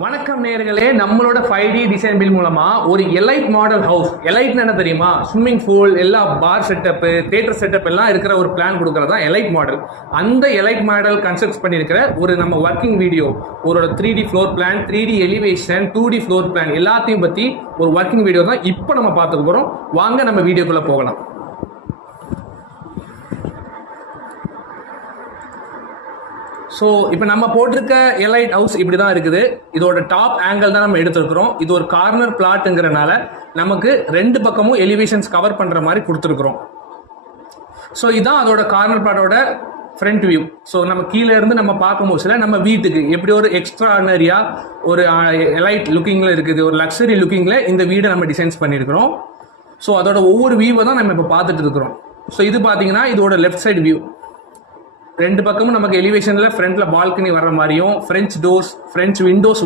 வணக்கம் நேயர்களே, நம்மளோட 5D டிசைன் பில் மூலமா ஒரு எலைட் மாடல் ஹவுஸ். எலைட்னு என்ன தெரியுமா? ஸ்விம்மிங் பூல், எல்லா பார் செட்டப், தியேட்டர் செட்டப் எல்லாம் இருக்கிற ஒரு பிளான் கொடுக்கறது தான் எலைட் மாடல். அந்த எலைட் மாடல் கன்ஸ்ட்ரக்ட் பண்ணியிருக்கிற ஒரு நம்ம ஒர்க்கிங் வீடியோ, ஒரு 3D floor plan, 3D elevation, 2D floor plan எல்லாத்தையும் பத்தி ஒரு ஒர்க்கிங் வீடியோ தான் இப்போ நம்ம பார்த்துக்க போறோம். வாங்க நம்ம வீடியோக்குள்ள போகலாம். ஸோ இப்போ நம்ம போட்டிருக்க எலைட் ஹவுஸ் இப்படி தான் இருக்குது. இதோட டாப் ஆங்கிள் தான் நம்ம எடுத்துருக்கிறோம். இது ஒரு கார்னர் பிளாட்டுங்கிறனால நமக்கு ரெண்டு பக்கமும் எலிவேஷன்ஸ் கவர் பண்ணுற மாதிரி கொடுத்துருக்குறோம். ஸோ இதுதான் அதோட கார்னர் பிளாட்டோட ஃப்ரண்ட் வியூ. ஸோ நம்ம கீழே இருந்து நம்ம பார்க்கும்போது சில நம்ம வீட்டுக்கு எப்படி ஒரு எக்ஸ்ட்ராடனரியா ஒரு எலைட் லுக்கிங்கில் இருக்குது, ஒரு லக்ஸரி லுக்கிங்கில் இந்த வீடை நம்ம டிசைன்ஸ் பண்ணியிருக்கிறோம். ஸோ அதோட ஒவ்வொரு வியூவை தான் நம்ம இப்போ பார்த்துட்டு இருக்கிறோம். ஸோ இது பார்த்தீங்கன்னா இதோட லெஃப்ட் சைடு வியூ. ரெண்டு பக்கமும் நமக்கு எலிவேஷன்ல ஃப்ரண்ட்ல பால்கனி வர்ற மாதிரியும், ஃப்ரெஞ்ச் டோர்ஸ், ஃப்ரெஞ்ச் விண்டோஸ்